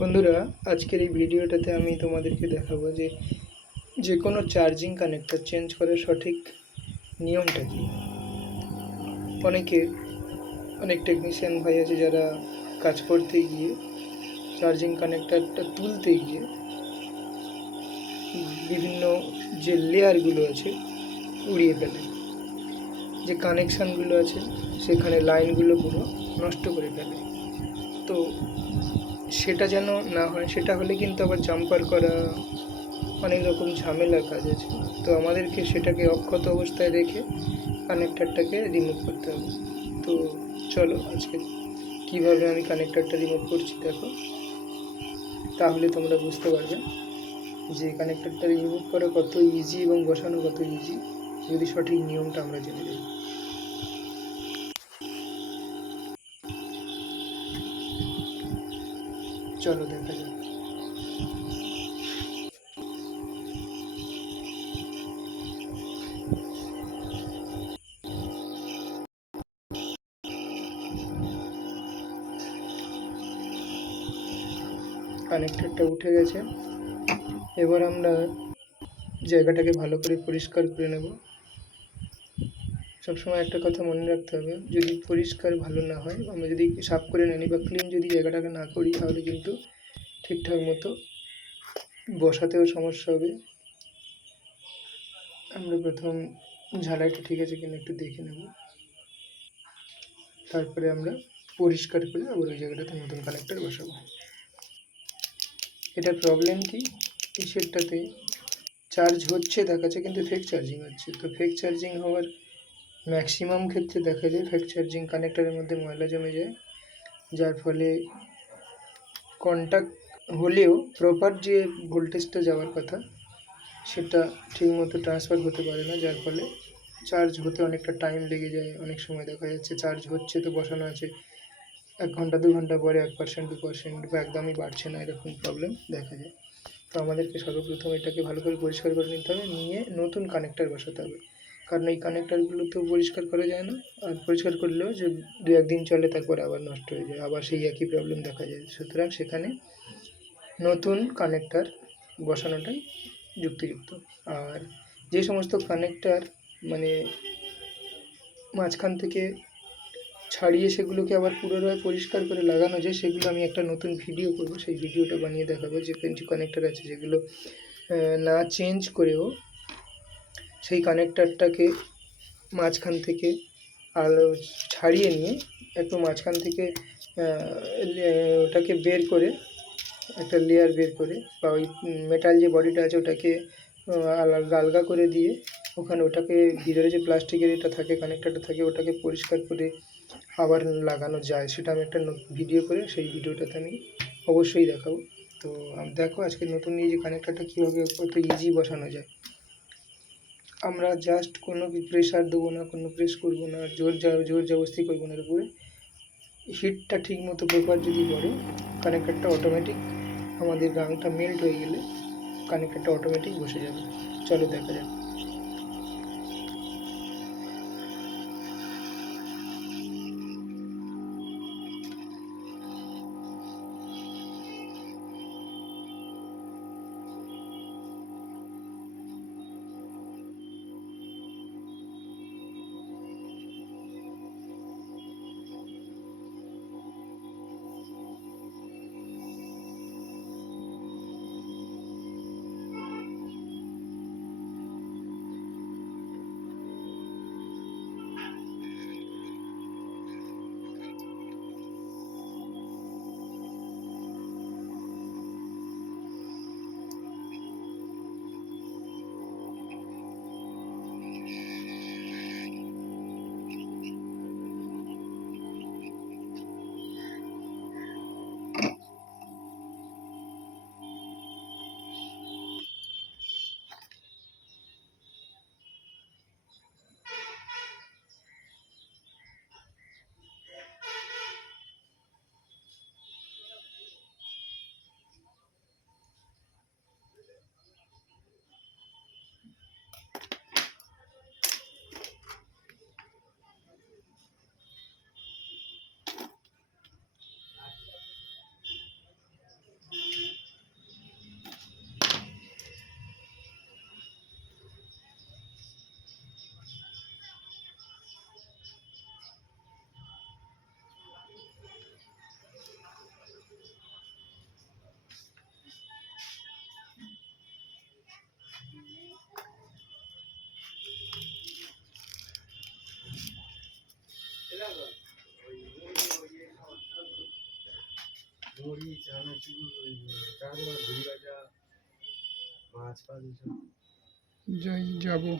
বন্ধুরা, আজকের এই ভিডিওটাতে আমি তোমাদেরকে দেখাবো যে যে কোনো চার্জিং কানেক্টর চেঞ্জ করার সঠিক নিয়মটা কী। অনেক টেকনিশিয়ান ভাই আছে যারা কাজ করতে গিয়ে চার্জিং কানেক্টরটা তুলতে গিয়ে বিভিন্ন যে লেয়ারগুলো আছে উড়িয়ে ফেলে, যে কানেকশানগুলো আছে সেখানে লাইনগুলো পুরো নষ্ট করে ফেলে। তো সেটা যেন না হয়, সেটা হলে কিন্তু আবার জাম্পার করা অনেক রকম ঝামেলার কাজ আছে। তো আমাদেরকে সেটাকে অক্ষত অবস্থায় রেখে কানেক্টরটাকে রিমুভ করতে হবে। তো চলো আজকে কীভাবে আমি কানেক্টরটা রিমুভ করছি দেখো, তাহলে তোমরা বুঝতে পারবে যে কানেক্টরটা রিমুভ করা কত ইজি এবং বসানো কত ইজি, যদি সঠিক নিয়মটা আমরা জেনে যাই। চলো দেখা যাক। কানেক্টরটা উঠে গেছে, এবার আমরা জায়গাটাকে ভালো করে পরিষ্কার করে নেব। সবসময় একটা কথা মনে রাখতে হবে, যদি পরিষ্কার ভালো না হয়, আমরা যদি সাফ করে না নিই বা ক্লিন যদি জায়গাটাকে না করি, তাহলে কিন্তু ঠিকঠাক মতো বসাতেও সমস্যা হবে। আমরা প্রথম ঝালাইটা ঠিক আছে কিনা একটু দেখে নেব, তারপরে আমরা পরিষ্কার করে আবার ওই জায়গাটাতে নতুন কানেক্টর বসাবো। এটার প্রবলেম কি, এই সেটটাতে চার্জ হচ্ছে দেখাচ্ছে কিন্তু ফেক চার্জিং হচ্ছে। তো ফেক চার্জিং হওয়ার ম্যাক্সিমাম ক্ষেত্রে দেখা যায় ফেক চার্জিং কানেক্টরের মধ্যে ময়লা জমে যায়, যার ফলে কন্ট্যাক্ট হলেও প্রপার যে ভোল্টেজটা যাওয়ার কথা সেটা ঠিকমতো ট্রান্সফার হতে পারে না, যার ফলে চার্জ হতে অনেকটা টাইম লেগে যায়। অনেক সময় দেখা যাচ্ছে চার্জ হচ্ছে তো বসানো আছে, 1 ঘন্টা 2 ঘন্টা পরে 1% 2% বা একদমই বাড়ছে না, এরকম প্রবলেম দেখা যায়। তো আমাদেরকে সর্বপ্রথম এটাকে ভালো করে পরিষ্কার করে নিতে হবে, নিয়ে নতুন কানেক্টর বসাতে হবে। কারণ এই কানেক্টরগুলো তো পরিষ্কার করা যায় না, আর পরিষ্কার করলেও যে 2-1 দিন চলে তারপরে আবার নষ্ট হয়ে যায়, আবার সেই একই প্রবলেম দেখা যায়। সুতরাং সেখানে নতুন কানেক্টর বসানোটাই যুক্তিযুক্ত। আর যে সমস্ত কানেক্টর মানে মাঝখান থেকে ছাড়িয়ে সেগুলোকে আবার পুনরায় পরিষ্কার করে লাগানো যায়, সেগুলো আমি একটা নতুন ভিডিও করব, সেই ভিডিওটা বানিয়ে দেখাবো। যে কিছু কানেক্টর আছে যেগুলো না চেঞ্জ করেও সেই কানেক্টরটাকে মাঝখান থেকে ছাড়িয়ে নিয়ে একটু মাঝখান থেকে ওটাকে বের করে একটা লেয়ার বের করে, বা ওই মেটাল যে বডিটা আছে ওটাকে আলগা করে দিয়ে ওখানে ওটাকে ভিতরে যে প্লাস্টিকের এটা থাকে কানেক্টরটা থাকে ওটাকে পরিষ্কার করে আবার লাগানো যায়। সেটা আমি একটা ভিডিও করে সেই ভিডিওটাতে আমি অবশ্যই দেখাবো। তো দেখো আজকে নতুন এই যে কানেক্টরটা কীভাবে কত ইজি বসানো যায়। আমরা জাস্ট কোনো প্রেশার দেবো না, কোনো প্রেস করবো না, জোর জবরদস্তি করবো না। এর উপরে হিটটা ঠিক মতো প্রপার যদি পড়ে, কানেক্টরটা অটোমেটিক আমাদের গাংটা মেল্ট হয়ে গেলে কানেক্টরটা অটোমেটিক বসে যাবে। চলো দেখা যাক। মুড়ি চানাচুর ওই চানাচুর আর ঝুড়ি ভাজা মাছ ফাছ এসব। যাই যাবো।